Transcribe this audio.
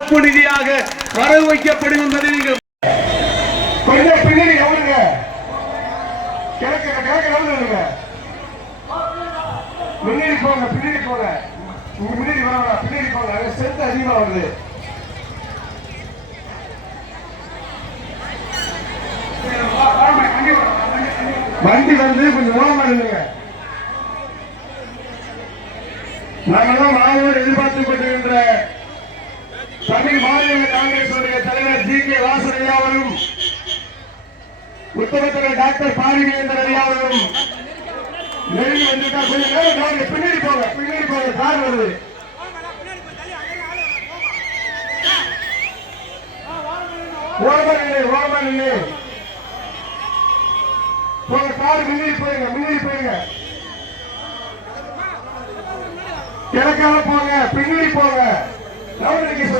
நிதியாக வரவு வைக்கப்படும் என்பதை நீங்கள் கொஞ்சம் பின்னாடி எவ்வளவுங்க கிழக்கு எவ்வளவுங்க முன்னாடி போங்க பின்னாடி போங்க முன்னாடி வர பின்னாடி போங்க அங்க செத்து அதிகமா வருது வண்டி வந்து கொஞ்சம் ஓரமா இருந்துங்க நாங்கெல்லாம் மாணவர் எதிர்பார்த்துக் கொண்டிருக்கின்ற தமிழ் மாநில காங்கிரஸ் தலைவர் ஜி கே வாசன் ஐயா அவர்களும் உத்தமத்தினர் டாக்டர் பாரிவேந்தர் ஐயா அவர்களும் நெருங்கி வந்திருக்கா கொஞ்சம் நேரம் பின்னாடி போங்க கார் வருது ஓரமா நின்று போங்க கார் முன்னாடி போயிருங்க கிழக்கால போங்க பின்னாடி போங்க